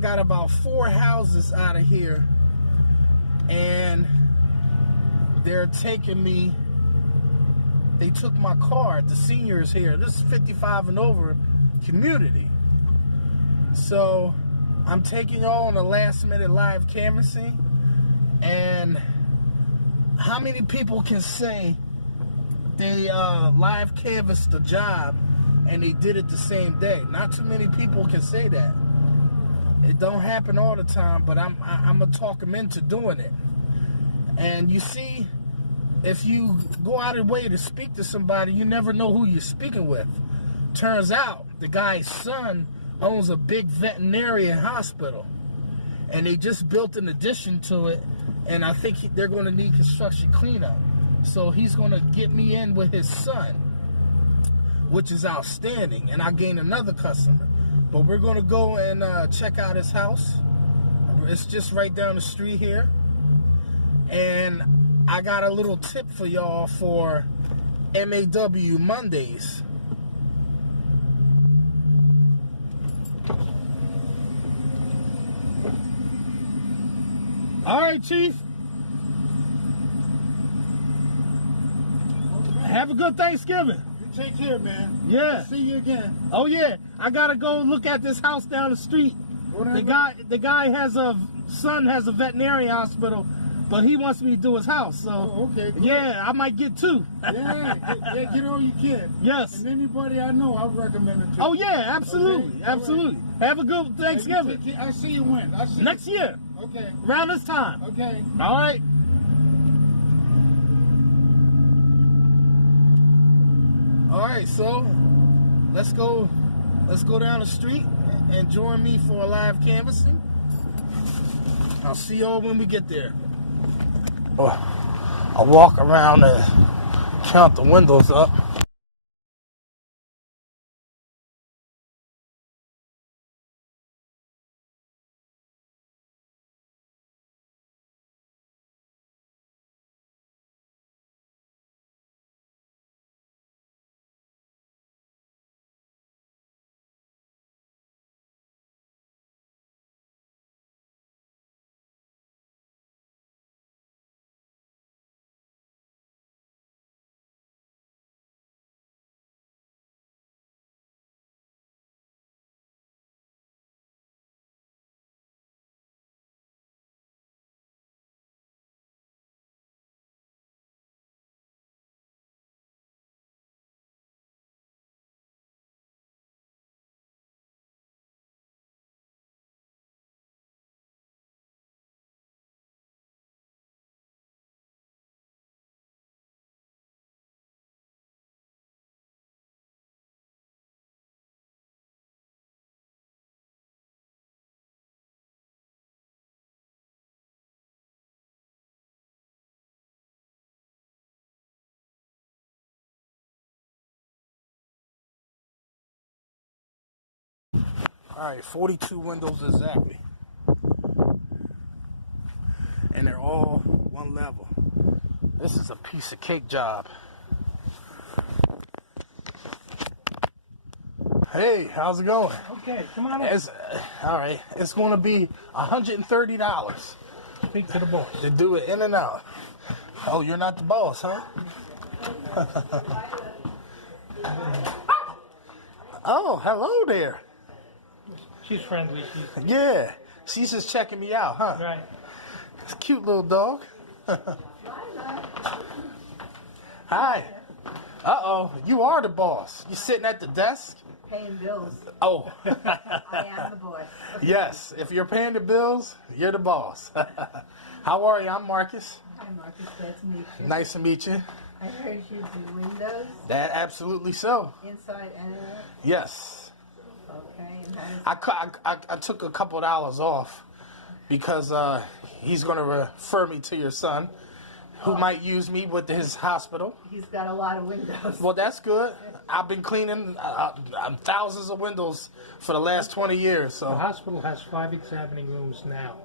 got about 4 houses out of here, and they're taking me. They took my car. The seniors here. This is 55 and over community. So I'm taking y'all on a last-minute live canvassing. And how many people can say they live canvassed the job and they did it the same day? Not too many people can say that. It don't happen all the time, but I'm gonna talk them into doing it. And you see, if you go out of the way to speak to somebody, you never know who you're speaking with. Turns out the guy's son owns a big veterinarian hospital, and they just built an addition to it, and I think they're going to need construction cleanup. So he's going to get me in with his son, which is outstanding, and I gain another customer. But we're going to go and check out his house. It's just right down the street here. And I got a little tip for y'all for M.A.W. Mondays. All right, Chief. Have a good Thanksgiving. You take care, man. Yeah. I'll see you again. Oh yeah, I gotta go look at this house down the street. The guy has a son has a veterinary hospital, but he wants me to do his house. So okay. Cool. Yeah, I might get 2. Yeah, get all you can. Yes. And anybody I know, I recommend it to. Oh yeah, absolutely, okay? Absolutely. Right. Have a good Thanksgiving. I'll see you when. Next year. Okay. Around this time. Okay. All right. All right, so let's go down the street and join me for a live canvassing. I'll see y'all when we get there. I'll walk around and count the windows up. All right, 42 windows exactly. And they're all one level. This is a piece of cake job. Hey, how's it going? Okay, come on in. All right, it's going to be $130 Speak to the boss. to do it in and out. Oh, you're not the boss, huh? Oh, hello there. She's friendly. Yeah, she's just checking me out, huh? Right. It's a cute little dog. Hi. Uh-oh, you are the boss. You sitting at the desk? Paying bills. Oh. I am the boss. Yes, if you're paying the bills, you're the boss. How are you? I'm Marcus. Hi, Marcus. Glad to meet you. Nice to meet you. I heard you do windows, That absolutely so. inside and out. Yes. Okay. And how I took a couple of dollars off because he's going to refer me to your son, who might use me with his hospital. he's got a lot of windows. Well, that's good. I've been cleaning thousands of windows for the last 20 years. The So hospital has 5 examining rooms now.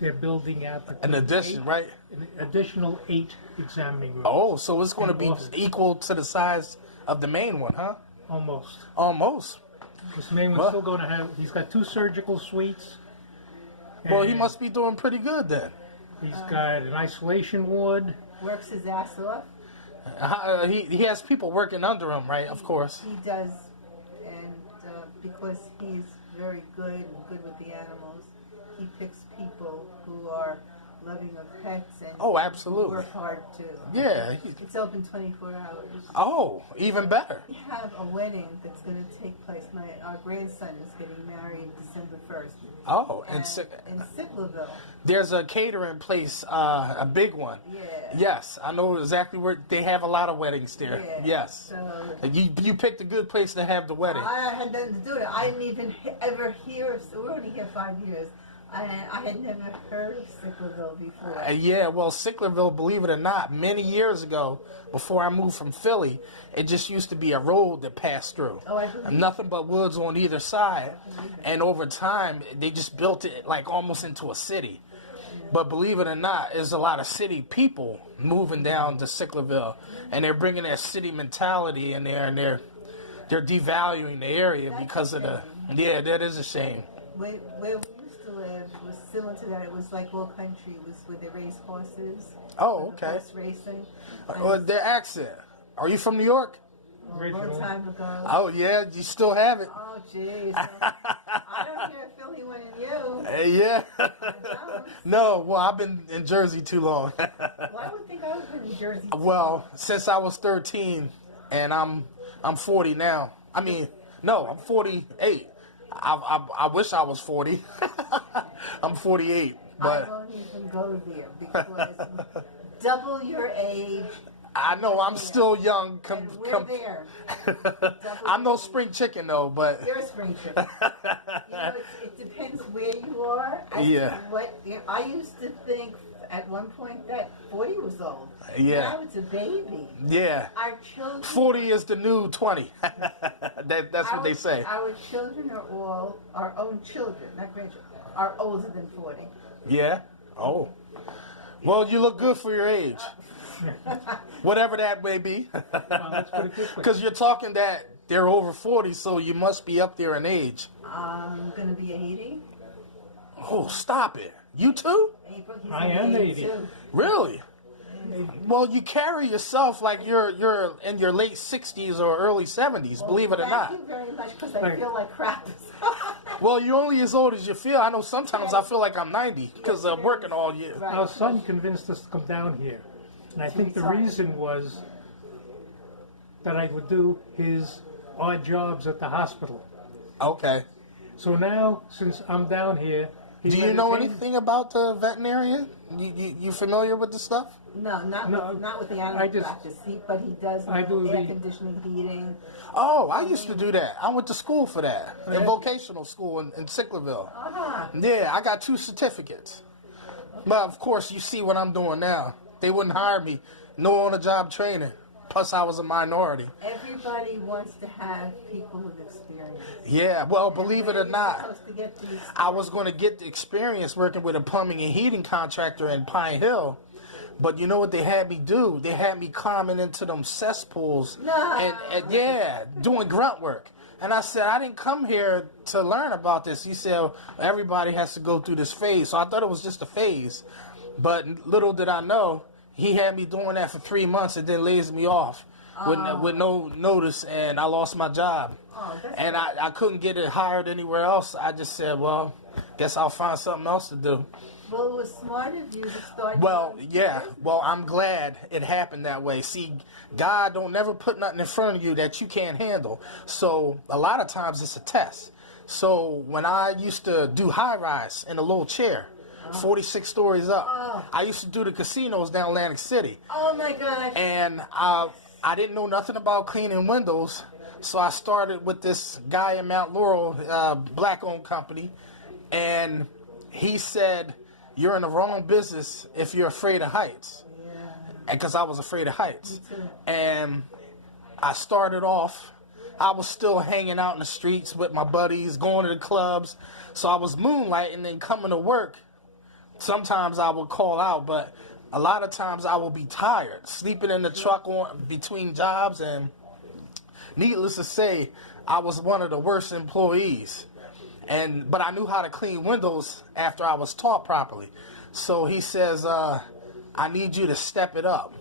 They're building out an addition, right? an additional 8 examining rooms. Oh, so it's going to And be office. equal to the size of the main one, huh? Almost. Almost. This main one's Well- still going to have. He's got 2 surgical suites Well, he And must be doing pretty good then. He's got an isolation ward. Works his ass off. He has people working under him, right? Of course. He does, and because he's very good and good with the animals, he picks people who are loving of pets and Oh, absolutely. work hard too. Yeah. It's open 24 hours. Oh, even better. We have a wedding that's going to take place. Our grandson is getting married December 1st. Oh, In and Sicklerville. there's a catering place, a big one. Yeah. Yes, I know exactly where they have a lot of weddings there. Yeah. Yes. So You picked a good place to have the wedding. I had nothing to do with it. I didn't even ever hear. So we're only here 5 years. I had never heard of Sicklerville before. Yeah, well, Sicklerville, believe it or not, many years ago, before I moved from Philly, it just used to be a road that passed through. Oh, I believe. Nothing but woods on either side. And over time, they just built it like almost into a city. But believe it or not, there's a lot of city people moving down to Sicklerville, and they're bringing that city mentality in there, and they're devaluing the area because of the. Yeah, that is a shame. Where we used to live was similar to that. It was like all country. It was where they raise horses. Oh, okay. Horse racing. Their accent. Are you from New York? A long time ago. Oh, yeah, you still have it. Oh, jeez. I don't hear a Philly one in you. Yeah. I don't. No, well, I've been in Jersey too long. Well, I would think I was in New Jersey. Well, since I was 13, and I'm 40 now. I mean, no, I'm 48. I wish I was 40. I'm 48, I but won't even go there because double your age. I know I'm still young. And we're there. I'm no spring chicken though, but You're a spring chicken. It depends where you are. Yeah. I used to think at one point that 40 was old. Yeah. Now it's a baby. yeah, Our children. 40 is the new 20. That's what they say. Our children are all our own children, not grandchildren, are older than 40. Yeah. Oh. Well, you look good for your age. Whatever that may be. Well, let's put it this way. Because you're talking that they're over 40, so you must be up there in age. I'm going to be 80. Oh, stop it. You too? April, he's I gonna am be 80. 82. Really? Well, you carry yourself like you're in your late 60s or early 70s, believe it or not. Thank you very much because I Right. feel like crap. Well, you're only as old as you feel. I know sometimes I feel like I'm 90 because I'm working all year. Right. Our son convinced us to come down here. And I think the reason was that I would do his odd jobs at the hospital. Okay. So now, since I'm down here, he Do let you us know in. anything about the veterinarian? You familiar with the stuff? No, not with the animal I just- practice. But he does know I do air the- conditioning, heating. Oh, I used to do that. I went to school for that, in Yeah. vocational school in Sicklerville. Uh-huh. Yeah, I got 2 certificates. But of course, you see what I'm doing now. They wouldn't hire me. No on-the-job training. Plus, I was a minority. Everybody wants to have people with experience. Yeah, well, believe it or You're not, supposed to get these. I was going to get the experience working with a plumbing and heating contractor in Pine Hill. But you know what they had me do? They had me climbing into them cesspools No. and yeah, doing grunt work. And I said, I didn't come here to learn about this. He said, well, everybody has to go through this phase. So I thought it was just a phase. But little did I know, he had me doing that for 3 months and then lays me off with no notice, and I lost my job. Oh, that's And I couldn't get it hired anywhere else. I just said, well, guess I'll find something else to do. Well, it was smart of you to start. Well, doing yeah. this. Well, I'm glad it happened that way. See, God don't never put nothing in front of you that you can't handle. So a lot of times it's a test. So when I used to do high rise in a little chair, 46 stories up, I used to do the casinos down Atlantic City. Oh my gosh. And I didn't know nothing about cleaning windows. So I started with this guy in Mount Laurel, black-owned company. And he said, you're in the wrong business if you're afraid of heights. Yeah. Because I was afraid of heights. Me too. And I started off, I was still hanging out in the streets with my buddies, going to the clubs. So I was moonlighting and then coming to work. Sometimes I would call out, but a lot of times I would be tired, sleeping in the truck between jobs. And needless to say, I was one of the worst employees. But I knew how to clean windows after I was taught properly. So he says, I need you to step it up.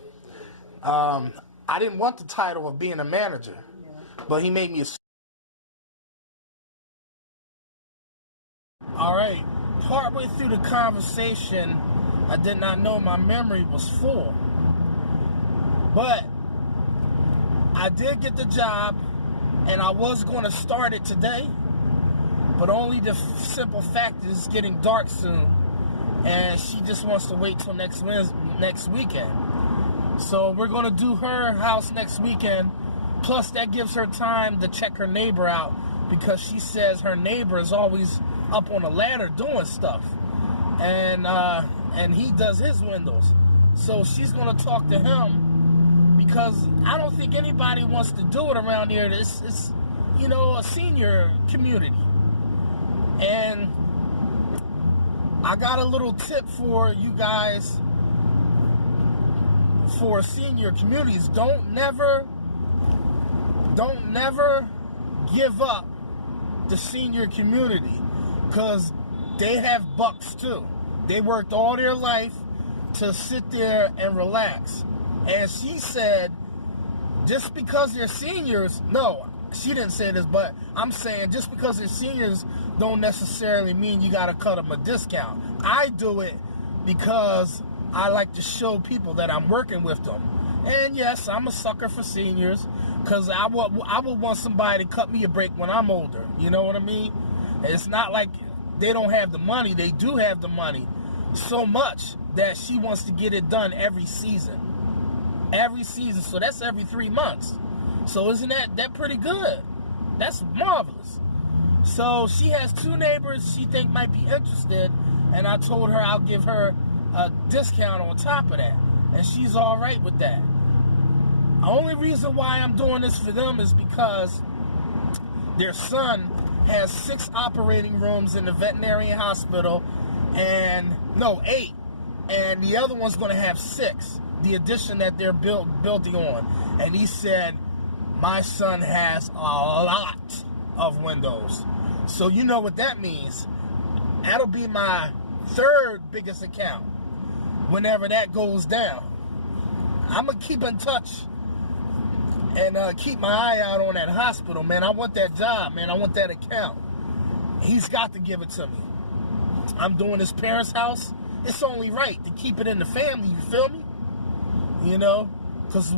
I didn't want the title of being a manager, but he made me a... All right, partway through the conversation, I did not know my memory was full. But I did get the job, and I was going to start it today, but only the simple fact is it's getting dark soon, and she just wants to wait till next weekend. So we're going to do her house next weekend, plus that gives her time to check her neighbor out, because she says her neighbor is always up on a ladder doing stuff, and he does his windows. So she's going to talk to him, because I don't think anybody wants to do it around here. It's a senior community. And I got a little tip for you guys for senior communities. Don't never give up the senior community, because they have bucks too. They worked all their life to sit there and relax. And she said, just because they're seniors, no, she didn't say this, but I'm saying just because they're seniors don't necessarily mean you got to cut them a discount. I do it because I like to show people that I'm working with them. And yes, I'm a sucker for seniors, because I would want somebody to cut me a break when I'm older. You know what I mean? It's not like they don't have the money. They do have the money, so much that she wants to get it done every season. Every season, so that's every 3 months. So isn't that pretty good? That's marvelous. So she has 2 neighbors she think might be interested, and I told her I'll give her a discount on top of that, and she's all right with that. The only reason why I'm doing this for them is because their son has 6 operating rooms in the veterinary hospital, and no, 8, and the other one's going to have 6. The addition that they're building on. And he said, my son has a lot of windows. So you know what that means. That'll be my 3rd biggest account whenever that goes down. I'm going to keep in touch and keep my eye out on that hospital, man. I want that job, man. I want that account. He's got to give it to me. I'm doing his parents' house. It's only right to keep it in the family, you feel me? You know, because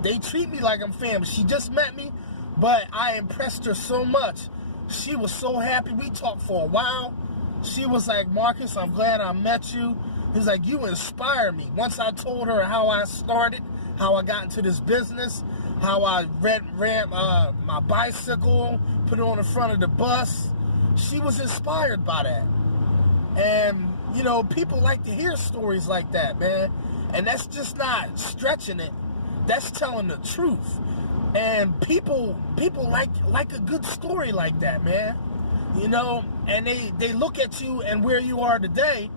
they treat me like I'm family. She just met me, but I impressed her so much. She was so happy. We talked for a while. She was like, Marcus, I'm glad I met you. He's like, you inspire me. Once I told her how I started, how I got into this business, how I ran my bicycle, put it on the front of the bus, she was inspired by that. And, you know, people like to hear stories like that, man. And that's just not stretching it. That's telling the truth. And people like a good story like that, man. You know, and they look at you and where you are today,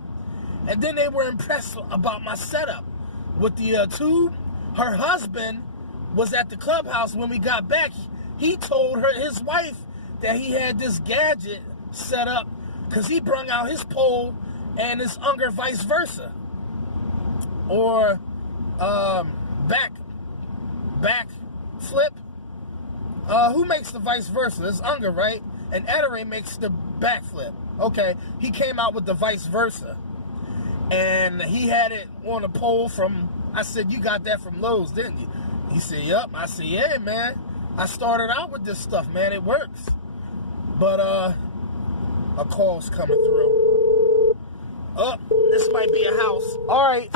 and then they were impressed about my setup with the tube. Her husband was at the clubhouse when we got back. He told his wife that he had this gadget set up because he brung out his pole and his Unger vice versa. Or back flip. Who makes the vice versa? It's Unger, right? And Edere makes the backflip. Okay, he came out with the vice versa. And he had it on a pole from, I said, you got that from Lowe's, didn't you? He said, yep. I said, yeah, man. I started out with this stuff, man. It works. But a call's coming through. Oh, this might be a house. All right.